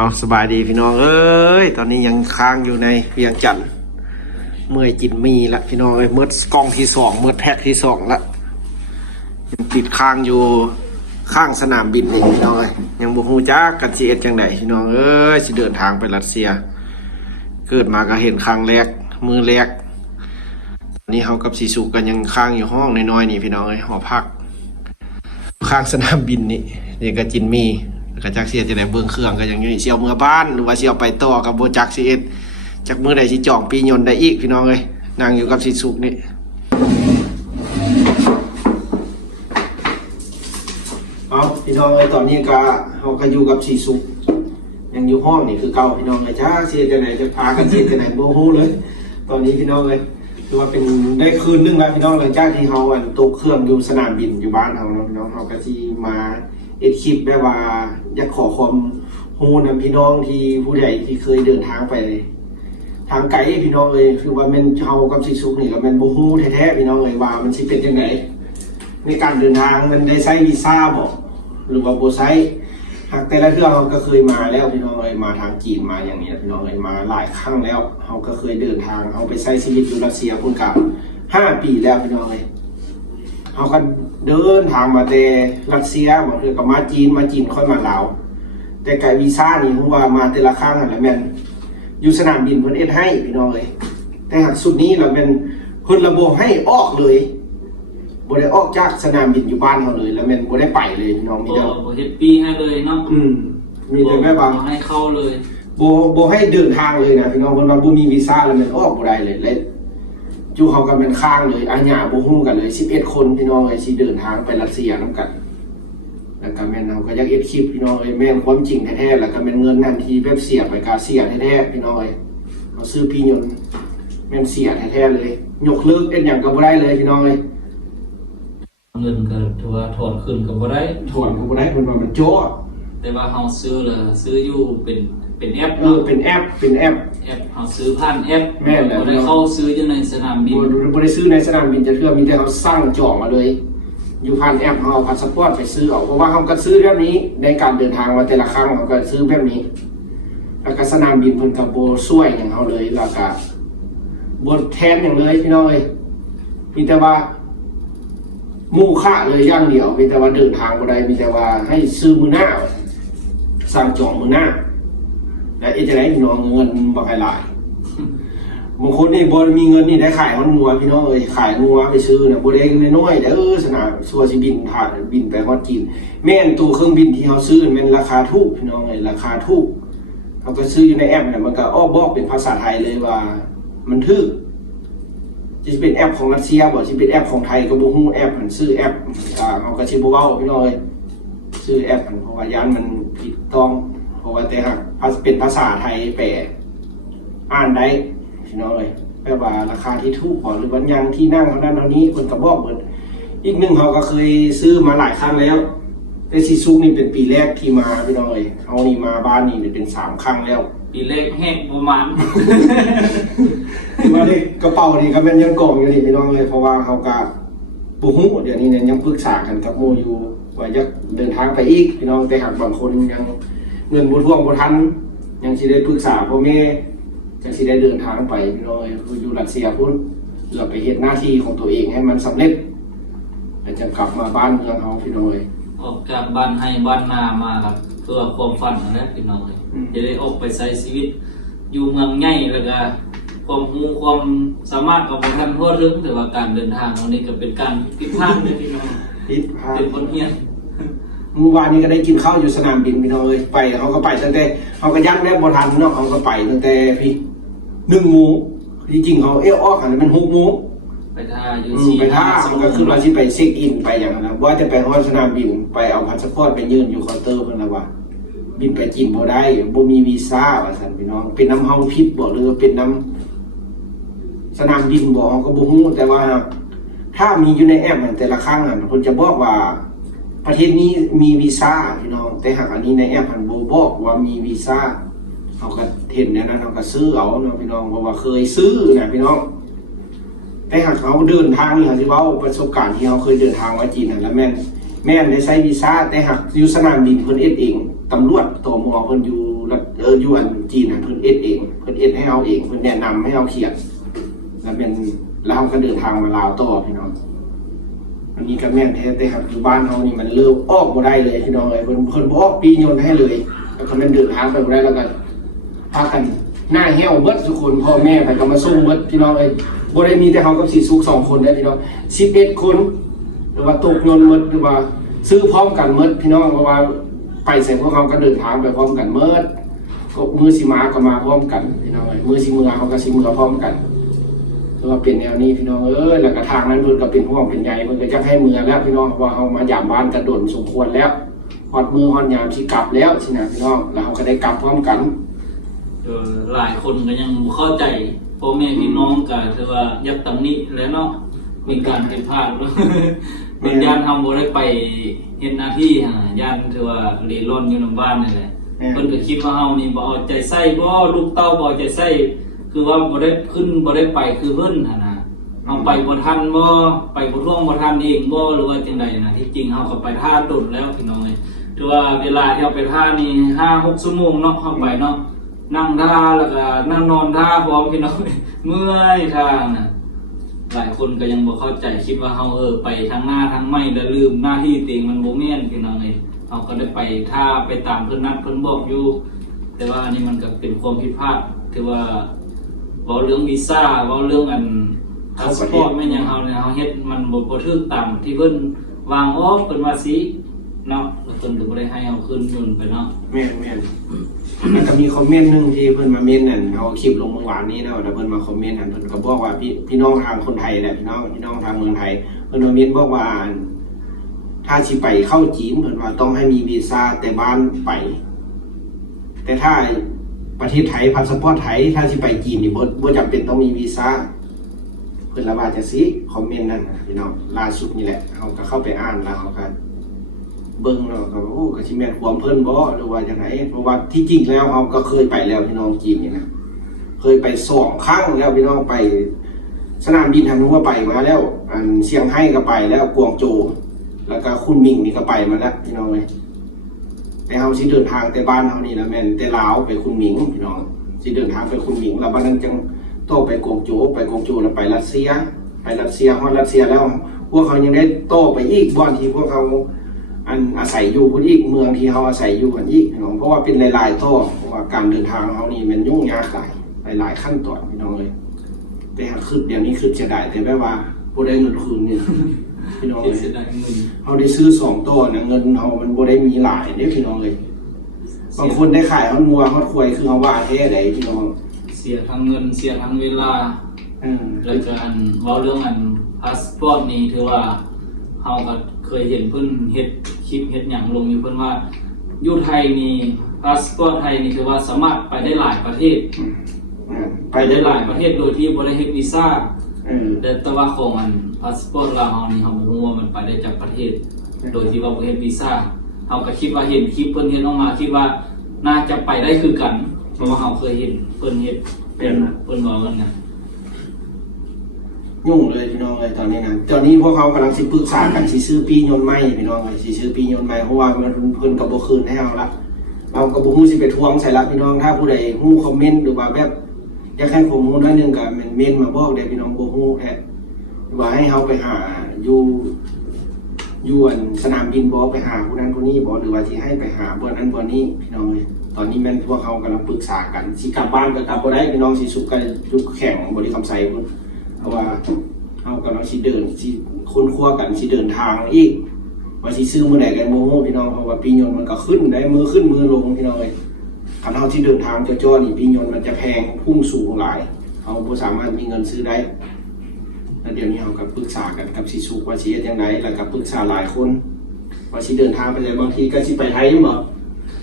เอาสบายดีพี่น้องเอ้ยตอนนี้ยังค้างอยู่ในเวียงจันทน์เมื่อยจินมีละพี่น้องเอ้ยเมื่อกล้องที่สองเมื่อแพ็กที่สองละยังติดค้างอยู่ข้างสนามบินนี่พี่น้องเอ้ยยังบ่ฮู้จักกันสิเอ็ดจังไดพี่น้องเอ้ยสิเดินทางไปรัสเซียเกิดมาก็เห็นครั้งแรกมือแรกตอนนี้เฮากับสีสุกันยังค้างอยู่ห้องน้อยๆนี่พี่น้องเอ้ยหอพักข้างสนามบินนี่เดี๋ยวก็จินมีกระจักเสียจะได้เบื้องเครื่องก็ยังอยู่นี่เสียวเมื่อบ้านหรือว่าเสียวไปต่อกับโบจักซีเอ็ดจากมือใดสิจ่องปียนต์ได้อีกพี่น้องเลยนั่งอยู่กับสิสุกนี่เอาพี่น้องเลยตอนนี้ก็เราก็อยู่กับสิสุกยังอยู่ห้องนี่คือเก่าพี่น้องเลยจ้าเสียจะไหนจะพากันเสียจะไหนโบฮูเลย ตอนนี้พี่น้องเลยคือว่าเป็นได้คืนนึงแล้วพี่น้องหลังจากที่เราตกเครื่องอยู่สนามบินอยู่บ้านเราเนาะพี่น้องเราก็ที่มาเอ็ดคลิปแบบว่าอยากขอความฮู้นำพี่น้องที่ผู้ใหญ่ที่เคยเดินทางไปทางไกลพี่น้องเลยคือว่ามันเฮากับสิสุกนี่ก็มันบ่ฮู้แท้ๆพี่น้องเลยว่ามันสิเป็นจังไดในการเดินทางมันได้ใช้วีซ่าบ่หรือว่าบ่ใช้หากแต่ละเทื่อเราก็เคยมาแล้วพี่น้องเลยมาทางจีนมาอย่างนี้พี่น้องเลยมาหลายครั้งแล้วเราก็เคยเดินทางเราไปใช้ชีวิตอยู่รัสเซียพุ่นก็5 ปีแล้วพี่น้องเลยเขาก็เดินทางมาแต่รัสเซียบางทีก็มาจีนค่อยมาลาวแต่ไกวีซ่านี่ผมว่ามาแต่ละครั้งนั่นแหละแม่นอยู่สนามบินเพิ่นเอ็ดให้พี่น้องเลยแต่หากสุดนี้เราเป็นเพิ่นระบบให้ออกเลยบ่ได้ออกจากสนามบินอยู่บ้านเขาเลยแล้วแม่นบ่ได้ไปเลยพี่น้องมีแต่บ่เฮ็ดปีให้เลยเนาะมีแต่แบบว่าให้เข้าเลยบ่ให้เดินทางเลยนะพี่น้องเพิ่นว่าบ่มีวีซ่าแล้วแม่นออกบ่ได้เลยจูเขากันเป็นข้างเลยอาญาบ่ฮู้กันเลย11 คนพี่น้องเลยสิเดินทางไปรัสเซียนำกันแล้วก็แม่นเฮาก็อยากเอ็ดคลิปพี่น้องเอ้ยแม่นความจริงแท้ๆแล้วก็แม่นเงินนั่นที่แบบเสียไปกาเสียแท้ๆพี่น้องเอ้ยเฮาซื้อพี่ยนต์แม่นเสียแท้ๆเลยยกเลิกเป็นหยังก็บ่ได้เลยพี่น้องเอ้ยเงินก็ถือว่าถอนขึ้นก็บ่ได้ถอนก็บ่ได้เพิ่นว่ามันโจ้แต่ว่าเฮาซื้ออยู่เป็นแอปเป็นแอปเฮาซื้อผ่านแอปแม่นแล้วบ่ได้เข้าซื้ออยู่ในสนามบินบ่ได้ซื้อในสนามบินจะเทื่อมีแต่เฮาสั่งจองมาเลยอยู่ผ่านแอปเฮาเอาพาสปอร์ตไปซื้อเอาเพราะว่าเฮาก็ซื้อแบบนี้ในการเดินทางมาแต่ละครั้งเฮาก็ซื้อแบบนี้แล้วก็สนามบินเพิ่นก็บ่ช่วยหยังเฮาเลยแล้วก็บ่แทนหยังเลยพี่น้องเอ้ยมีแต่ว่าหมู่ค่าเลยอย่างเดียวมีแต่ว่าเดินทางบ่ได้มีแต่ว่าให้ซื้อมื้อหน้าสั่งจองมื้อหน้าแล้วจะได้พี่น้องเงินบ่ค่อยหลายบางคนนี่บ่มีเงินนี่ได้ขายมันงัวพี่น้องเอ้ยขายงัวไปซื้อน่ะบ่ได้เงินน้อยเด้อสนามซัวสิบินผ่านบินไปฮอดจีนแม่นตู้เครื่องบินที่เฮาซื้อแม่นราคาถูกพี่น้องเอ้ยราคาถูกเฮาก็ซื้ออยู่ในแอปน่ะมันก็ออกบอกเป็นภาษาไทยเลยว่ามันถูกสิเป็นแอปของรัสเซียบ่สิเป็นแอปของไทยก็บ่ฮู้แอปมันซื้อแอปเฮาก็สิบ่เว้าพี่น้องเอ้ยซื้อแอปเพราะว่าย่านมันผิดต้องเพราะว่าแต่หากเป็นภาษาไทยแปลอ่านได้พี่น้องเลยแปลว่าราคาที่ถูกหรือวันยังที่นั่งเท่านั้นเท่านี้คนกระบอกเบิดอีกหนึ่งเขาก็เคยซื้อมาหลายครั้งแล้วแต่ซีซูนี่เป็นปีแรกที่มาพี่น้องเลยเอานี่มาบ้านนี่เป็น3 ครั้งแล้วปีแรกแห้งประมาณมาได้กระเป๋านี่ก็เป็นยังกล่องอยู่นี่พี่น้องเลยเพราะว่าเขาก็ปุหุเดี๋ยวนี้เนี่ยยังปรึกษากันกับโมอยู่ว่าจะเดินทางไปอีกพี่น้องแต่หากบางคนยังเงินบ่ท่วงบ่ทันยังสิได้ปรึกษาพ่อแม่จะสิได้เดินทางไปพี่น้องคืออยู่รัสเซียพุ่นเพื่อไปเฮ็ดหน้าที่ของตัวเองให้มันสำเร็จแล้วจะกลับมาบ้านเมืองเฮาพี่น้องออกจากบ้านให้บ้านนามาครับเพื่อความฝันนะพี่น้องจะได้ออกไปใช้ชีวิตอยู่เมืองใหญ่แล้วก็ความรู้ความสามารถของท่านทั่วถึงแต่ว่าการเดินทางตรงนี้ก็เป็นการผิดพลาดเลยพี่น้องเป็นคนเฮี้ยนเมื่อวานนี้ก็ได้กินข้าวอยู่สนามบินพี่น้องไปเขาก็ไปตั้งแต่เขาก็ยัดแม่บ่ทันเนาะเขาก็ไปตั้งแต่พี่1 โมงจริงๆเขาออกกันเป็น6 โมงไปท่าอยู่ไปท่ามันก็คือว่าสิไปเช็คอินไปอย่างนั้นว่าจะไปฮอดสนามบินไปเอาพาสปอร์ตไปยื่นอยู่เคาน์เตอร์เพิ่นว่าบินไปจีนบ่ได้บ่มีวีซ่าว่าซั่นพี่น้องเป็นน้ำเฮาผิดบ่หรือเป็นน้ำสนามบินบ่เฮาก็บ่ฮู้แต่ว่าถ้ามีอยู่ในแอปแต่ละครั้งเพิ่นจะบอกว่าประเทศนี้มีวีซ่าพี่น้องแต่หากอันนี้ในแอปมันบอกว่ามีวีซ่าเขาก็เห็นเนี่ยนะเขาก็ซื้อเอาเนาะพี่น้องเพราะว่าเคยซื้อนะพี่น้องแต่หากเขาเดินทางนี่เขาจะว่าประสบการณ์ที่เขาเคยเดินทางมาจีนแล้วแม่นได้ใช้วีซ่าแต่หากอยู่สนามบินเพิ่นเองตำรวจตมเพิ่นอยู่ อยู่อันจีนน่ะเพิ่นเอ็ดเองเพิ่นเอ็ดให้เอาเองเพิ่นแนะนำให้เอาเขียนแล้วเป็นแล้วก็เดินทางมาลาวต่อพี่น้องอันนี้ก็แม่นแท้แต่ครับอยู่บ้านเฮานี่มันเริ่มออกบ่ได้เลยพี่น้องเอ้ยเพิ่นบ่ออกปียนต์ให้เลยแล้วก็มันเดินทางไปบ่ได้แล้วก็พากันหน้าแห้วเบิดทุกคนพ่อแม่ไปก็มาส่งเบิดพี่น้องเอ้ยบ่ได้มีแต่เฮากับสีสุก2คนเด้อพี่น้อง11คนหรือว่าตกยนต์หมดหรือว่าซื้อพร้อมกันหมดพี่น้องเพราะว่าไปใส่พวกเขาก็เดินทางไปพร้อมกันหมดก็มือสิมาก็มาพร้อมกันพี่น้องเอ้ยมือสิมือเขาก็สิมือพร้อมกันเพราะว่าเป็นแนวนี้พี่น้องเอ้ยแล้วก็ทางนั้นเพิ่นก็เป็นห่วงเป็นใยเพิ่นก็จะให้มือแล้วพี่น้องว่าเฮามายามบ้านกันโดนสมควรแล้วฮอดมือฮอดยามสิกลับแล้วสินะพี่น้องแล้วเฮาก็ได้กลับพร้อมกัน หลายคนก็ยังบ่เข้าใจพ่อแม่พี่น้องก็ถือว่ายับตำหนิแล้วเนาะมีการผิดพลาด เป็นญาติทำบ่ได้ไปเฮ็ดหน้าที่ญาติถือว่าเร่ร่อนอยู่ในบ้านนี่แหละเพิ่นก็คิดว่าเฮานี่บ่เอาใจใส่บ่ลูกเต้าบ่เอาใจใส่คือว่าบ่ได้ขึ้นบ่ได้ไปคือเพิ่นนะเอาไปบ่ทันบ่ไปบ่ท่วงบ่ทันเองบ่หรือว่าจังไดนะที่จริงเฮาก็ไปท่าดนแล้วพี่น้องเอ้ยถือว่าเวลาที่เราไปท่านี่ 5-6 ชั่วโมงเนาะเฮาไปเนาะนั่งท่าแล้วก็นั่งนอนท่าพร้อมพี่น้อง เมื่อยท่าน่ะหลายคนก็ยังบ่เข้าใจคิดว่าเฮาไปทางหน้าทางไม่แล้วลืมหน้าที่ตัวเองมันบ่แม่นพี่น้องเอ้ยเฮาก็ได้ไปท่าไปตามเพิ่นนัดเพิ่นบอกอยู่แต่ว่าอันนี้มันก็เป็นความผิดพลาดที่ว่าเว้าเรื่องวีซ่าเว้าเรื่องอันพาสปอร์ตแม่นหยังเฮาเนี่ยเฮาเฮ็ดมันบ่ถูกตามที่เพิ่นวางออกเพิ่นว่าสิเนาะแล้วเพิ่นก็บ่ได้ให้เฮาขึ้นยนต์ไปเนาะแม่นมันก็มีคอมเมนต์นึงที่เพิ่นมาเม้นนั่นเอาคลิปลงเมื่อวานนี้แล้วเพิ่นมาคอมเมนต์นั่นเพิ่นก็บอกว่าพี่น้องทางคนไทยแหละพี่น้องทางเมืองไทยเพิ่นมาเม้นบอกว่าถ้าสิไปเข้าจีนเพิ่นว่าต้องให้มีวีซ่าแต่บ้านไปแต่ถ้าประเทศไทยพาสปอร์ตไทยถ้าสิไปจีนนี่บ่จำเป็นต้องมีวีซ่าเพิ่นละว่าจังซี่คอมเมนต์นั่นพี่น้องล่าสุดนี่แหละเฮาก็เข้าไปอ่านแล้วเฮาก็เบิ่งเนาะก็ว่าโอ้ก็สิแม่นความเพิ่นบ่หรือว่าจังไดเพราะว่าที่จริงแล้วเฮาก็เคยไปแล้วพี่น้องจีนนี่นะเคยไป2ครั้งแล้วพี่น้องไปสนามบินฮั่นว่าไปมาแล้วอันเซี่ยงไฮ้ก็ไปแล้วกวางโจวแล้วก็คุนหมิงนี่ก็ไปมาแล้วพี่น้องเอ้ยแต่เฮาสิเดินทางแต่บ้านเฮานี่ล่ะแม่นแต่ลาวไปคุนหมิงพี่น้องสิเดินทางไปคุนหมิงแล้วบัดนั้นจังโตไปกวางโจวแล้วไปรัสเซียฮอดรัสเซียแล้วพวกเขายังได้โตไปอีกบ่อนที่พวกเขาอันอาศัยอยู่พุ่นอีกเมืองที่เขาอาศัยอยู่กันอีกพี่น้องเพราะว่าเป็นหลายๆท่อเพราะว่าการเดินทางเขานี่มันยุ่งยากหลายขั้นตอนพี่น้องเลยแต่หากคืบเดี๋ยวนี้คืบจะได้แต่แบบว่าบ่ได้เงินคืนนี่ พี่น้องเลยเขาได้ซื้อ2ตัวนะเงินเขามันบ่ได้มีหลายเด้พี่น้องเลยบางคนได้ขายเขางัวเขาควายคือเขาว่าแท้ไหนพี่น้องเสียทั้งเงินเสียทั้งเวลาแล้วก็อันเว้าเรื่องอันพาสปอร์ตนี่ถือว่าเฮาก็เคยเห็นเพิ่นเฮ็ดคลิปเฮ็ดหยังลงอยู่เพิ่นว่าอยู่ไทยนี่พาสปอร์ตไทยนี่คือว่าสามารถไปได้หลายประเทศไปได้หลายประเทศโดยที่บ่ได้เฮ็ดวีซ่าแต่ว่าของอันพาสปอร์ตลาวเฮานี่เฮาบ่รู้ว่ามันไปได้จากประเทศโดยที่ว่าบ่เฮ็ดวีซ่าเฮาก็คิดว่าเห็นคลิปเพิ่นเฮ็ดออกมาคิดว่าน่าจะไปได้คือกันเพราะว่าเฮาเคยเห็นเพิ่นเฮ็ดเป็นเพิ่นว่ากันนะยุ่งเลยพี่น้องเลยตอนนี้นะตอนนี้พวกเขากำลังสิปรึกษากันสิซื้อปียนต์ใหม่พี่น้องเลยสิซื้อปียนต์ใหม่เพราะว่ามันเพิ่นก็บ่คืนให้เราละเราก็บ่ฮู้สิไปทวงใส่ละพี่น้องถ้าผู้ใดฮู้คอมเมนต์หรือว่าแบบอยากให้ข้อมูลน้อยนึงก็เมนมาบอกได้พี่น้องบ่ฮู้แท้ว่าให้เฮาไปหาอยู่อันสนามบินบ่ไปหาผู้นั้นผู้นี้บ่หรือว่าสิให้ไปหาบ่นั้นบ่นี้พี่น้องเลยตอนนี้แม่นพวกเขากำลังปรึกษากันสิกลับบ้านก็กลับบ่ได้พี่น้องสิสุกกันยุกแข่งบ่ได้คำใส่พุ่นเพราะว่าเขากำลังสิเดินสิค้นคว้ากันสิเดินทางอีกว่าสิซื้อมื้อไหนกันโมโหพี่น้องเพราะว่าปียนต์มันก็ขึ้นได้มือขึ้นมือลงพี่น้องเลยคันเฮาที่เดินทางจ้อๆนี่ปียนต์มันจะแพงพุ่งสูงหลายเขาบ่สามารถมีเงินซื้อได้แล้วเดี๋ยวนี้เฮาก็ปรึกษากันกับสิสุกว่าสิเฮ็ดจังไดแล้วก็ปรึกษาหลายคนว่าสิเดินทางไปได้บางทีก็สิไปไทยอยู่บ่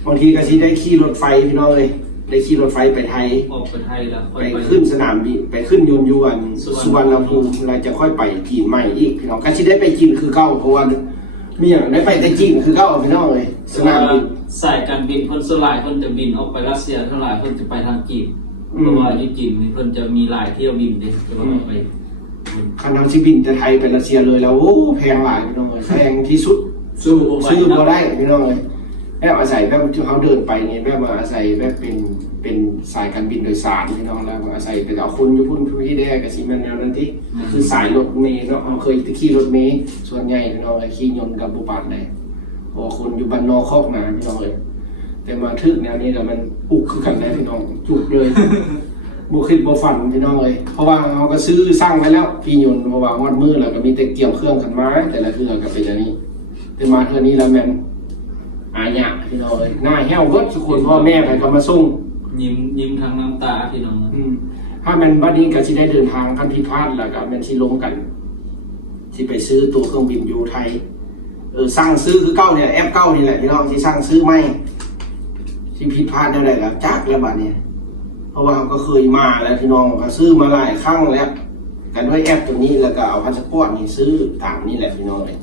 บางทีก็สิได้ขี่รถไฟพี่น้องเลยได้ขี่รถไฟไปไทยออกไปไทยแล้วไปขึ้นสนามบินไปขึ้นยนต์ยวนสุวรรณภูมิแล้วจะค่อยไปจีนใหม่อีกพี่น้องก็สิได้ไปจีนคือเก่าเพราะว่ามีอย่างได้ไปแต่จีนคือเก่าพี่น้องเลยสนามบินสายการบินเพิ่นสลายเพิ่นจะบินออกไปรัสเซียเท่าไหร่เพิ่นจะไปทางจีนเพราะว่าที่จีนเพิ่นจะมีหลายเที่ยวบินเด้จะว่าไปคันทางสิบินแต่ไทยไปรัสเซียเลยแล้วโอ้แพงหลายพี่น้องเลยแพงที่สุดซื้อบ่ได้พี่น้องเลย แบบอาศัยแบบที่เขาเดินไปนี่แบบมาอาศัยแบบเป็นสายการบินโดยสารพี่น้องแล้วอาศัยเป็นเอาคนอยู่พุ่นที่แดกับซีแมนแนวนั้นที่คือสายรถเมล์เนาะเขาเคยขี่รถเมล์ส่วนใหญ่พี่น้องขี่ยนต์กับบุปผาได้พอคนอยู่บ้านนอกคอกนาพี่น้องเลยแต่มาทึกแนวนี้แล้วมันอุกคือกันได้พี่น้องจุกเลยบุคิดบุฝันพี่น้องเลยเพราะว่าเขาก็ซื้อสร้างไว้แล้วพี่ยนต์เพราะว่าวัดมือแล้วก็มีแต่เกี่ยวเครื่องกันมาแต่ละเครื่องก็เป็นอย่างนี้แต่มาเท่านี้แล้วแมนอายะพี่น้องเลยหน้าแห้วเบิดทุกคนพ่อแม่ไปก็มาส่ง ยิ้มทางน้ำตาพี่น้อง ถ้ามันบัดนี้ก็สิได้เดินทางคันผิดพลาดแล้วก็แม่นสิลงกันสิไปซื้อตั๋วเครื่องบินอยู่ไทยสร้างซื้อคือเก้าเนี่ยแอปเก้านี่แหละพี่น้องสิสร้างซื้อไม่สิผิดพลาดได้แล้วก็จักแล้วบัดนี้เพราะว่าเขาก็เคยมาแล้วพี่น้องก็ซื้อมาหลายครั้งแล้วกันด้วยแอปตัวนี้แล้วก็เอาพาสปอร์ตนี่ซื้อตามนี่แหละพี่น้องเลย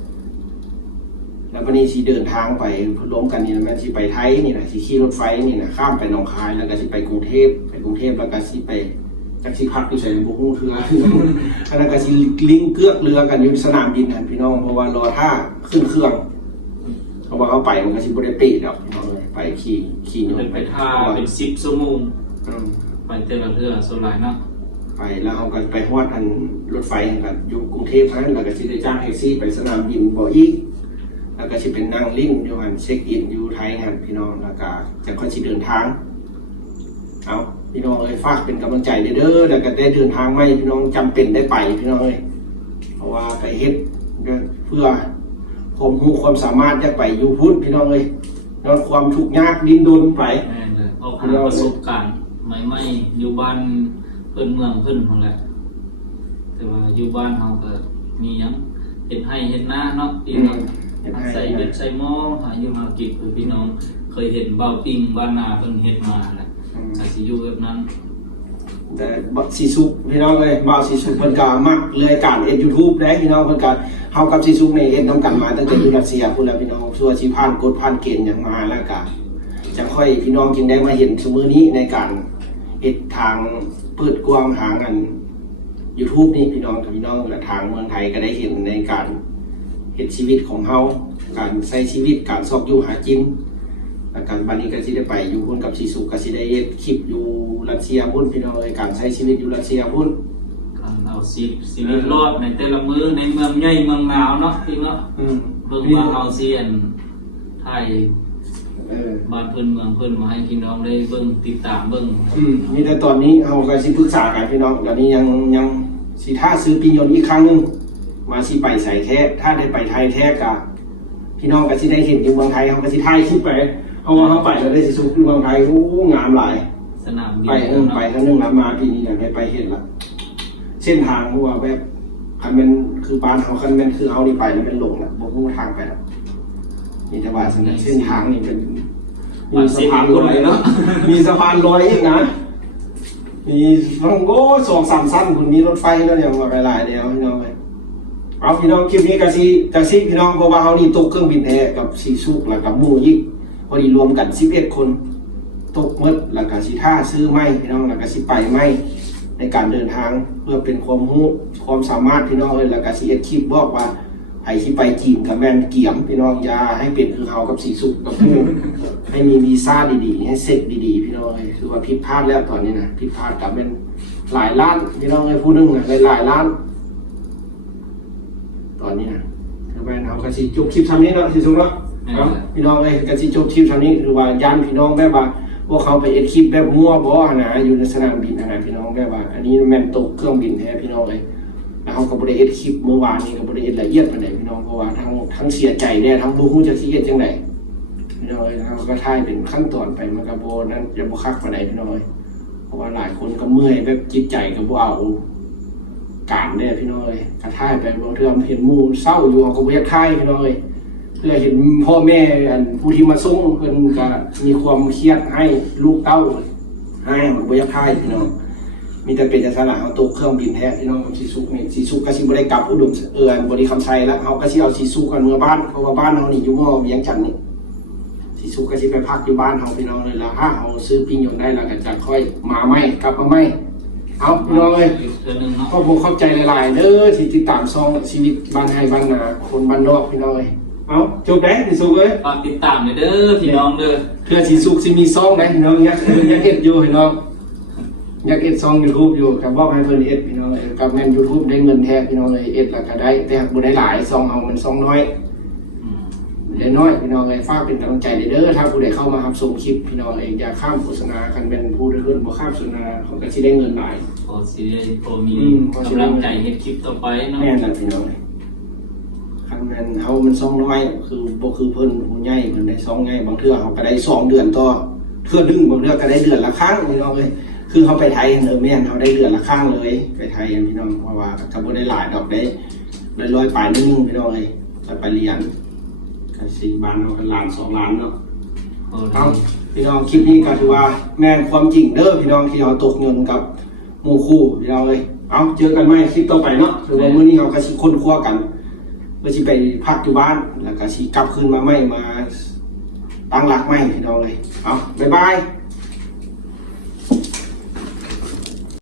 แล้ววันนี้สิเดินทางไปรวมกันนี่นะแม่สิไปไทยนี่นะสิขี่รถไฟนี่นะข้ามไปหนองคายแล้วก็สิไปกรุงเทพแล้วก็สิไปจักสิพักอยู่ใส่บุกฮู้คือแล้วก็สิลิงเกือกเรือกันอยู่สนามบินนะพี่น้องเพราะว่ารอท่าขึ้นเครื่องเพราะว่าเขาไปมันก็สิบ่ได้เป๊ะดอกพี่น้องเลยไปขี่ยนต์ ไปท่าเป็น10 ชั่วโมงไปแต่ละเรือโซลายเนาะไปแล้วเขาก็ไปฮอดอันรถไฟกันอยู่กรุงเทพนั้นแล้วก็สิได้จ้างแท็กซี่ไปสนามบินบ่อีกแล้วก็สิเป็นนั่งลิ้นอยู่หันเช็คอินอยู่ไทยหันพี่น้องแล้วก็จะค่อยสิเดินทางเอาพี่น้องเอ้ยฝากเป็นกำลังใจเด้อแล้วก็ได้เดินทางไม่พี่น้องจำเป็นได้ไปพี่น้องเอ้ยเพราะว่าไปเฮ็ดเพื่อความรู้ความสามารถจะไปอยู่พุ่นพี่น้องเอ้ยนอนความทุกข์ยากดิ้นรนไปออกหาประสบการณ์ไม่อยู่บ้านเพิ่นเมืองเพิ่นของแหละแต่ว่าอยู่บ้านเฮาก็มีหยังเฮ็ดให้เฮ็ดนาเนาะพี่น้องใส่เบ็ดใส่หม้อหาอยู่หากินคือพี่น้องเคยเห็นเบาปิ้งบ้านนาเพิ่นเฮ็ดมาแหละก็สิอยู่แบบนั้นแต่สิสุพี่น้องเอ้ยบ่าวสิสุเพิ่นก็มักเลยการเฮ็ด YouTube ได้พี่น้องเพิ่นก็เฮากับสิสุนี่เฮ็ดนำกันมาตั้งแต่อยู่รัสเซียพุ่นแล้วพี่น้องชั่วสิผ่านกฎผ่านเกณฑ์หยังมาแล้วก็จะค่อยพี่น้องจึงได้มาเห็นซุมื้อนี้ในการเฮ็ดทางเปิดกว้างทางอัน YouTube นี่พี่น้องกับพี่น้องและทางเมืองไทยก็ได้เห็นในการเฮ็ดชีวิตของเฮาการใช้ชีวิตการซอกอยู่หากินแล้วการบัดนี้ก็สิได้ไปอยู่พุ่นกับสิสุก็สิได้เฮ็ดคลิปอยู่รัสเซียพุ่นพี่น้องการใช้ชีวิตอยู่รัสเซียพุ่นการเอาชีวิตรอดในแต่ละมื้อในเมืองใหญ่เมืองหนาวเนาะพี่เนาะเบิ่งว่าเฮาเซียนไทยบ้านเพิ่นเมืองเพิ่นมาให้พี่น้องได้เบิ่งติดตามเบิ่งมีแต่ตอนนี้เฮาก็สิปรึกษากันพี่น้องตอนนี้ยังสิถ้าซื้อปียนต์อีกครั้งนึงมาสิไปใส่แท้ถ้าได้ไปไทยแท้ก็พี่น้องก็สิได้เห็นอยู่เมืองไทยเฮาก็สิถ่ายคลิปไปเพราะว่าเฮาไปแล้วได้สิสุขอยู่เมืองไทยโอ้งามหลายสนามบินไปครั้งนึงแล้วมาปีนี้ได้ไปเห็นละเส้นทางว่าแบบคันแม่นคือบ้านเฮาคันแม่นคือเฮานี่ไปแล้วเป็นหลงละบ่ฮู้ทางไปแล้วมีแต่ว่าเส้นทางนี่เป็นมีสะพานลอยเนาะมีสะพานลอยอีกนะมีทั้งโอ้2-3สั้นคุณมีรถไฟแล้วเนี่ยมาหลายๆแล้วพี่น้องเอาพี่น้องคลิปนี้กะซิพี่น้องเพราะว่าเฮานี่ตกเครื่องบินแท้กับสีสุกแล้วกับหมู่อีกพอดีรวมกัน11คนตกหมดแล้วก็สิท่าซื้อไม้พี่น้องแล้วก็สิไปไม้ในการเดินทางเพื่อเป็นความรู้ความสามารถพี่น้องเลยแล้วก็สิเฮ็ดคลิปบอกว่าไอ้ที่ไปจีนกับแมนเกี่ยมพี่น้องยาให้เป็นคือเฮากับสีสุกกับผู้ให้มีวีซ่าดีๆให้เสร็จดีๆพี่น้องเลยคือว่าผิดพลาดแล้วตอนนี้นะผิดพลาดกับเป็นหลายล้านพี่น้องเลยผู้นึงนะหลายล้านตอนนี้นะคือแมนเฮากับสีจบคลิปทำนี้เนาะสีสุกเนาะพี่น้องเลยกับสีจบคลิปทำนี้คือว่ายันพี่น้องแบบว่าพวกเขาไปเอ็ดคลิปแบบมั่วบ่นะอยู่ในสนามบินนะพี่น้องแบบว่าอันนี้แมนตกเครื่องบินแท้พี่น้องเลยแล้วเขาก็บริเอดคลิปเมื่อวานนี้ก็บริเอดละเอียดปานใดพี่น้องเพราะว่าทั้งเสียใจเนี่ยทั้งบูฮู้จะสิเฮ็ดจังได๋พี่น้องเขาก็ถ่ายเป็นขั้นตอนไปมันก็บ่นั้นจะบ่คักปานใดพี่น้องเพราะว่าหลายคนก็เมื่อยแบบจิตใจก็บ่เอาการเด้พี่น้องก็ถ่ายไปบางเทื่อเห็นหมู่เศร้าอยู่เขาก็บ่อยากถ่ายพี่น้องเพื่อเห็นพ่อแม่อันผู้ที่มาส่งเพิ่นก็มีความเครียดให้ลูกเต้าให้มันบ่อยากถ่ายพี่น้องมีแต่เป็นแต่สละเอาตัวเครื่องบินแท้ที่น้องสีสุกนี่สีสุกก็สิบ่ได้กลับอุดมบริคำไซแล้วเฮาก็สิเอาสีสุกกันเมื่อบ้านเพราะว่าบ้านเฮานี่อยู่มอเวียงจันทน์นี่สีสุกก็สิไปพักอยู่บ้านเฮาพี่น้องเลยแล้วถ้าเฮาซื้อปิ้งยนต์ได้แล้วก็จะค่อยมาใหม่กลับมาใหม่เอาพี่น้องเอ้ยขอบคุณเข้าใจหลายๆเด้อที่ติดตามช่องชีวิตบ้านไทยบ้านนาคนบ้านนอกพี่น้องเอ้ย เอาจบได้สิสุกเอ้ย ฝากติดตามเด้อพี่น้องเด้อ เพื่อสิสุกสิมีซองได้พี่น้องอยากเอ็ดอยู่พี่น้องอยากเอ็ดซอง YouTube อยู่ครับบอกให้เพิ่นเอ็ดพี่น้องเลยกับแม่น YouTube ได้เงินแท้พี่น้องเลยเอ็ดแล้วก็ได้แต่หากบ่ได้หลายซองเอามันซองน้อย อืม ได้น้อยพี่น้องเลยฝากเป็นกำลังใจเด้อถ้าผู้ใดเข้ามารับชมคลิปพี่น้องเลยอย่าข้ามโฆษณาคันเป็นผู้ใดเพิ่นบ่ข้ามโฆษณาเขาก็สิได้เงินหลาย ขอสิได้พอมีกำลังใจเฮ็ดคลิปต่อไปเนาะ แม่นล่ะพี่น้องเลยคันแม่นเฮามันซองน้อยคือบ่คือเพิ่นผู้ใหญ่เพิ่นได้ซองใหญ่บางเทื่อเฮาก็ได้2เดือนต่อเทื่อดึงบางเทื่อก็ได้เดือนละครั้งพี่น้องเลยคือเขาไปไทยแม่นเขาได้เดือนละครั้งเลยไปไทยพี่น้องเพราะว่าก็บ่ได้หลายดอกได้ร้อยปลายนิดนึงพี่น้องเลยไปเรียนก็4 บาทเนาะล้าน2 ล้านเนาะ ขอ เอาพี่น้องคลิปนี้ก็ถือว่าแม่นความจริงเด้อพี่น้องที่เราตกเงินกับหมู่คู่พี่น้องเลยเอาเจอกันใหม่คลิปต่อไปเนาะถือว่ามื้อนี้เราก็สิค้นคว้ากันเพื่อสิไปพักอยู่บ้านแล้วก็สิกลับคืนมาใหม่มาตั้งหลักใหม่พี่น้องเลยเอาบ๊ายบาย